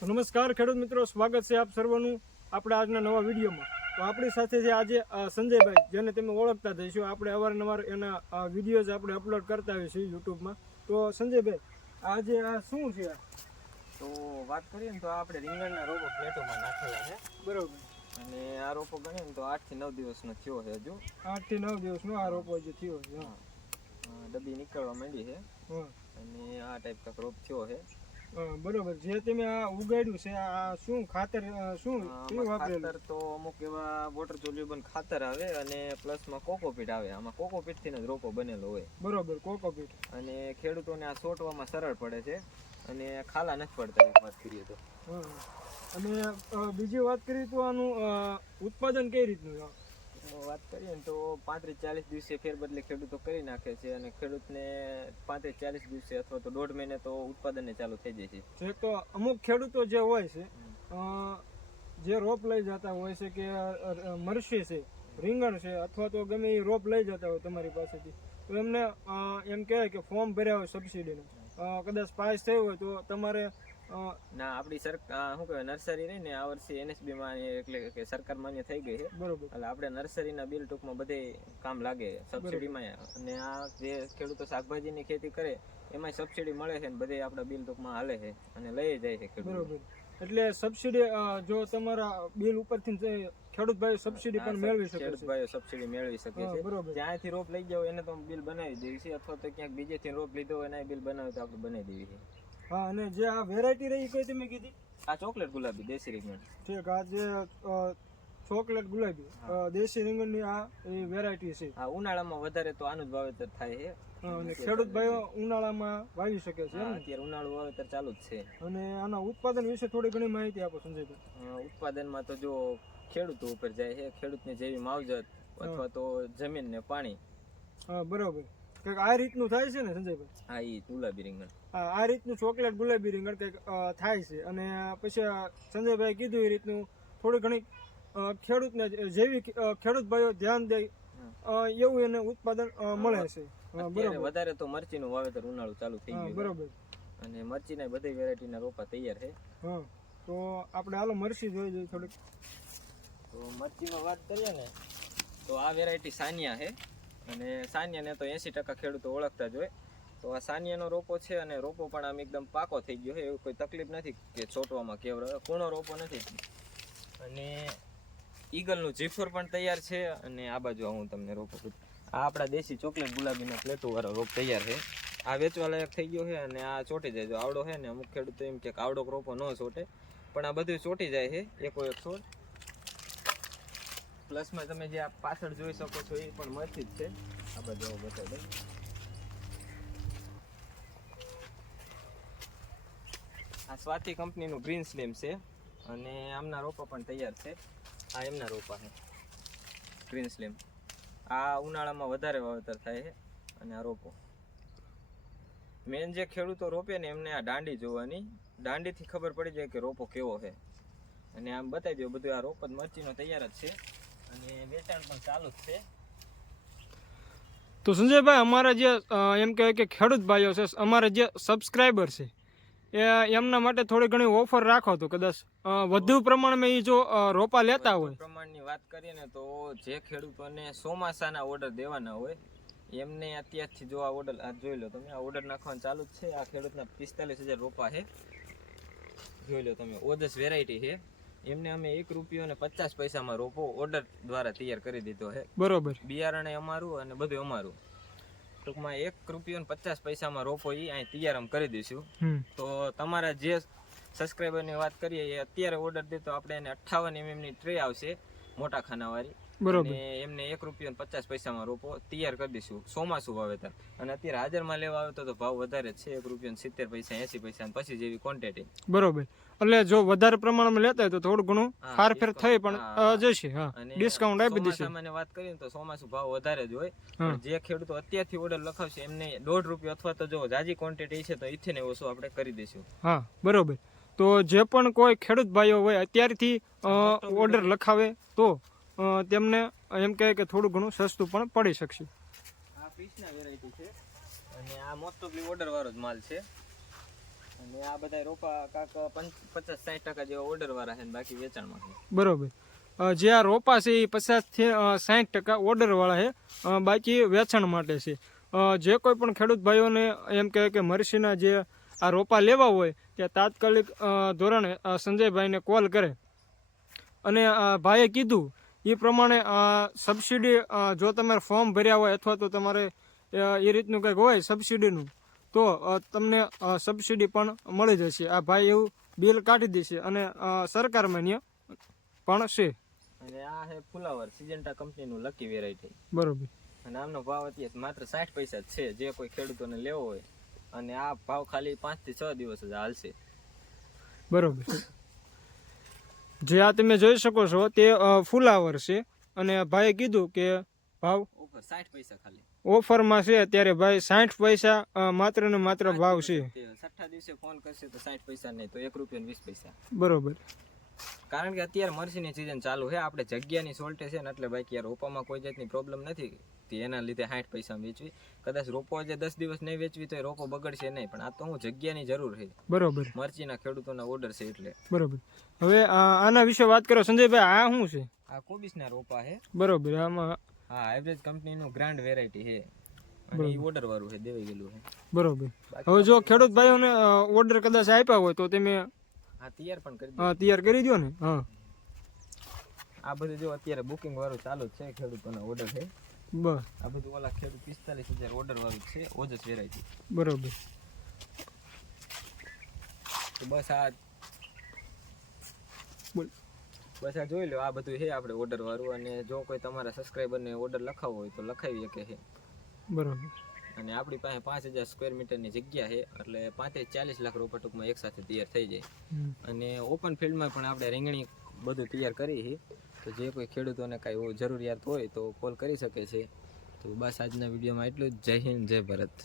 નમસ્કાર ખેડૂત મિત્રો, સ્વાગત છે આપ સર્વનું આપણે આજના નવા વિડીયોમાં. તો આપણી સાથે છે આજે સંજયભાઈ, જેને તમે ઓળખતા થઈશું. આપણે અવારનવાર એના વિડીયોઝ આપણે અપલોડ કરતા હોઈએ છીએ યુટ્યુબમાં. તો સંજયભાઈ, આજે આ શું છે? તો વાત કરીએ ને તો આપણે રીંગણના રોપો પ્લેટોમાં નાખેલા છે, બરોબર. અને આ રોપો ગણીએ ને તો 8 થી 9 દિવસનો થયો છે. હજુ 8 થી 9 દિવસનો આ રોપો જે થયો છે. ડબ્બી નીકળવા માંડી છે, અને આ ટાઈપ કાંક રોપ થયો છે. બરોબર. જે તમે આ ઉગાડ્યું છે, આ શું ખાતર શું વાપરેલું? ખાતર તો અમુક એવા વોટર સોલ્યુબલ ખાતર આવે, અને પ્લસમાં કોકોપીટ આવે. આમાં કોકોપીટથી જ રોપો બનેલો હોય. બરોબર, કોકોપીટ. અને ખેડૂતોને આ છોટવામાં સરળ પડે છે, અને ખાલા નથી પડતા એક વાત કરીએ તો. અને બીજી વાત કરીએ તો આનું ઉત્પાદન કઈ રીતનું છે? વાત કરીએ ને તો 35-40 દિવસે ફેરબદલે ખેડૂતો કરી નાખે છે, અને ખેડૂતને 35-40 દિવસે અથવા તો 1.5 મહિને તો ઉત્પાદન ચાલુ થઈ જાય છે. એક અમુક ખેડૂતો જે હોય છે, જે રોપ લઈ જતા હોય છે કે મરસી છે, રીંગણ છે, અથવા તો ગમે એ રોપ લઈ જતા હોય તમારી પાસેથી, તો એમને એમ કહેવાય કે ફોર્મ ભર્યા હોય સબસિડીનું, કદાચ પાસ થયું હોય તો તમારે ના, આપણી સરકાર શું કહેવાય, નર્સરી રહી ને આ વર્ષે NSB માં એટલે કે સરકાર માન્ય થઈ ગઈ છે. બરોબર. એટલે આપણે નર્સરીના બિલ ટૂંકમાં બધે કામ લાગે સબસિડીમાં. અને આ જે ખેડૂતો શાકભાજીની ખેતી કરે એમાં સબસિડી મળે છે, ને બધે આપણા બિલ ટૂંકમાં હાલે છે અને લઈ જાય છે ખેડૂત. બરોબર. એટલે સબસિડી જો તમારા બિલ ઉપરથી ખેડૂત ભાઈ સબસિડી પણ મેળવી શકે છે. ખેડૂત ભાઈઓ સબસિડી મેળવી શકે છે. બરોબર. જ્યાંથી રોપ લઈ જાવ એને તો બિલ બનાવી દેવી છે, અથવા તો ક્યાંક બીજેથી રોપ લીધો હોય એના બિલ બનાવે તો આપણે બનાવી દેવી છે. હા, અને જે આ વેરાયટી રહી કઈ તમે કીધી? આ ચોકલેટ ગુલાબી દેશી રીંગણ. ઠીક. આ જે ચોકલેટ ગુલાબી દેશી રીંગણની આ એ વેરાયટી છે. આ ઉનાળામાં વધારે તો આનું જ વાવેતર થાય છે, અને ખેડૂત ભાઈઓ ઉનાળામાં વાવી શકે છે. અત્યારે ઉનાળુ વાવેતર ચાલુ જ છે. અને આના ઉત્પાદન વિશે થોડી ઘણી માહિતી આપો સંજયભાઈ. ઉત્પાદનમાં તો જો ખેડૂતો ઉપર જાય છે, ખેડૂતને જેવી માવજત અથવા તો જમીન ને પાણી. હા, બરોબર. કંઈક આ રીતનું થાય છે ને સંજયભાઈ? હા, એ ગુલાબી રીંગણ. આ રીતનું ચોકલેટ ગુલાબી રીંગણ કંઈક થાય છે. અને પછી સંજયભાઈ કીધું એ રીતનું થોડી ઘણી ખેડૂતને જેવી ખેડૂત ભાઈઓ ધ્યાન દે એવું એને ઉત્પાદન મળે છે. વધારે તો મરચીનું વાવેતર ઉનાળુ ચાલુ થઈ ગયું. બરોબર. અને મરચીના બધી વેરાયટીના રોપા તૈયાર છે. હા, તો આપણે હાલો મરચી જોઈ જોઈએ થોડીક. તો મરચીમાં વાત કરીએ ને તો આ વેરાયટી સાનિયા છે, અને સાનિયાને તો 80% ખેડૂતો ઓળખતા જ હોય. તો આ સાનિયાનો રોપો છે, અને રોપો પણ આમ એકદમ પાકો થઈ ગયો છે. એવું કોઈ તકલીફ નથી કે છોટવામાં કેવડો કૂણો રોપો નથી. અને ઈગલનું જીફર પણ તૈયાર છે. અને આ બાજુ હું તમને રોપો આ આપણા દેશી ચોકલેટ ગુલાબીના પ્લેટો વાળો રોપ તૈયાર છે. આ વેચવા લાયક થઈ ગયો છે, અને આ ચોટી જાય. જો આવડો છે ને, અમુક ખેડૂતો એમ કે આવડો રોપો ન ચોટે, પણ આ બધું ચોટી જાય છે એકો એક છોડ. પ્લસમાં તમે જે આ પાછળ જોઈ શકો છો એ પણ મરચી જ છે. આ બધું બતાવી દઉં. આ સ્વાતિ કંપનીનું ગ્રીન સ્લીમ છે, અને આમના રોપા પણ તૈયાર છે. આ એમના રોપા છે ગ્રીન સ્લીમ. આ ઉનાળામાં વધારે વાવેતર થાય છે. અને આ રોપો મેન જે ખેડૂતો રોપે ને એમને આ દાંડી જોવાની, દાંડીથી ખબર પડી જાય કે રોપો કેવો છે. અને આમ બતાવી દો બધું. આ રોપ જ મરચીનો તૈયાર જ છે, અને વેચાણ પણ ચાલુ જ છે. તો સંજયભાઈ, અમારા જે એમ કહેવાય કે ખેડૂત ભાઈઓ છે, અમારા જે સબસ્ક્રાઈબર છે, એમના માટે થોડી ઘણી ઓફર રાખો તો કદાચ વધુ પ્રમાણમાં એ જો રોપા લેતા હોય. પ્રમાણની વાત કરીએ ને તો જે ખેડૂતોને ચોમાસાના ઓર્ડર દેવાના હોય એમને અત્યારથી જો આ ઓર્ડર આ જોઈ લો તમે. આ ઓર્ડર નાખવાનું ચાલુ જ છે. આ ખેડૂતના 45,000 રોપા છે. જોઈ લો તમે. ઓજસ વેરાયટી છે. એમને અમે ₹1.50 રોપો ઓર્ડર દ્વારા તૈયાર કરી દીધો છે. બરોબર. બિયારણે અમારું અને બધું અમારું. ટૂંકમાં ₹1.50 રોપો એ અહીં તૈયાર અમે કરી દઈશું. તો તમારા જે સબસ્ક્રાઈબરની વાત કરીએ એ અત્યારે ઓર્ડર દે તો આપણે એને 58 mm ની ટ્રે આવશે, મોટા ખાનાવાળી. બરોબર. એમને ₹1.50 રોપો તૈયાર કરી દઈશું. ચોમાસું વાવેતર. અને અત્યારે હાજરમાં લેવા આવે તો ભાવ વધારે છે, ₹1.70, ₹80, પછી જેવી ક્વોન્ટિટી. બરોબર. એટલે જો વધારે પ્રમાણમાં લેતા હોય તો થોડું ઘણું ફારફેર થઈ પણ જશે. હા, ડિસ્કાઉન્ટ આપી દઈશું. ચોમાસામાં વાત કરીએ તો ચોમાસું ભાવ વધારે જ હોય. જે ખેડૂતો અત્યારથી ઓર્ડર લખાવશે એમને ₹1.50 અથવા તો જો જાજી ક્વોન્ટિટી છે તો ઈથી ને ઓછું આપણે કરી દઈશું. હા, બરોબર. તો જે પણ કોઈ ખેડૂત ભાઈઓ હોય અત્યારથી ઓર્ડર લખાવે તો તેમને એમ કહે કે થોડું ઘણું સસ્તું પણ પડી શકશે. આ પીસના વેરાયટી છે, અને આ મોસ્ટ ઓફલી ઓર્ડર વાળો જ માલ છે. અને આ બધા રોપા કાંક 50-60% જેવા ઓર્ડર વાળા છે ને બાકી વેચાણમાં છે. બરોબર. જે આ રોપા છે એ 50 થી 60% ઓર્ડર વાળા છે, બાકી વેચાણ માટે છે. જે કોઈ પણ ખેડૂત ભાઈઓને એમ કહે કે મરસીના જે આ રોપા લેવા હોય તે તાત્કાલિક ધોરણે સંજયભાઈને કોલ કરે. અને ભાઈએ કીધું એ પ્રમાણે સબસિડી જો તમારે ફોર્મ ભર્યા હોય અથવા તો તમારે એ રીતનું કંઈક હોય સબસિડીનું, તો તમને સબસિડી પણ મળી જશે. આ ભાઈ એવું બિલ કાઢી દેશે અને સરકાર માન્ય પણ છે. અને આ છે ફુલાવર સિજન્ટા કંપનીનું લકી વેરાયટી. બરોબર. અને આમનો ભાવ અત્યારે માત્ર 60 પૈસા જ છે, જે કોઈ ખેડૂતોને લેવો હોય. અને આ ભાવ ખાલી 5 થી 6 દિવસ જ હાલશે. બરોબર. જે આ તમે જોઈ શકો છો તે ફુલાવર છે અને ભાઈએ કીધું કે ભાવ ઓફર 60 પૈસા ખાલી. ઓફરમાં છે અત્યારે ભાઈ 60 પૈસા માત્ર ને માત્ર ભાવ છે. 6 દિવસે ફોન કરશે તો 60 પૈસા નહીં તો ₹1.20. બરોબર. કારણ કે અત્યારે મરસીની સિઝન ચાલુ છે, આપણે જગ્યાની શોર્ટેજ છે ને એટલે બાકી યાર રોપામાં કોઈ જાતની પ્રોબ્લેમ નથી, એના લીધે 60 પૈસા વેચવી. કદાચ રોપો આજે 10 દિવસ નહીં વેચવી તો એ રોપો બગડશે નહીં, પણ આ તો હું જગ્યાની જરૂર છે. બરોબર. મરચીના ખેડૂતોના ઓર્ડર છે એટલે. બરોબર. હવે આના વિશે વાત કરો સંજયભાઈ, આ શું છે? આ કોબીસના રોપા છે. બરોબર. આમાં હા, એવરેજ કંપનીનું ગ્રાન્ડ વેરાયટી છે અને એ ઓર્ડર વાળું છે, દેવાઈ ગયેલું છે. બરોબર. હવે જો ખેડૂત ભાઈઓને ઓર્ડર કદાચ આપ્યા હોય તો તમે હા તૈયાર પણ કરી તૈયાર કરી દો ને. હા, આ બધું જો અત્યારે બુકિંગ વાળું ચાલુ જ છે, ખેડૂતોના ઓર્ડર છે. બસ. આ બધું ઓલા ખેડૂત 45,000 ઓર્ડર વાળું છે, ઓજસ વેરાયટી. બરોબર. તો બસ આ જોઈ લો, આ બધું છે આપણે ઓર્ડર વાળું. અને જો કોઈ તમારા સબસ્ક્રાઈબરને ઓર્ડર લખાવવો હોય તો લખાવી શકે છે. બરોબર. અને આપણી પાસે 5,000 સ્ક્વેર મીટરની જગ્યા છે, એટલે 35-40 લાખ રોપા ટૂંકમાં એકસાથે તૈયાર થઈ જાય. અને ઓપન ફિલ્ડમાં પણ આપણે રીંગણી બધું તૈયાર કરી છે. તો જે કોઈ ખેડૂતોને કાંઈ જરૂરિયાત હોય તો કોલ કરી શકે છે. તો બસ આજના વિડીયોમાં એટલું જ. જય હિન્દ, જય ભારત.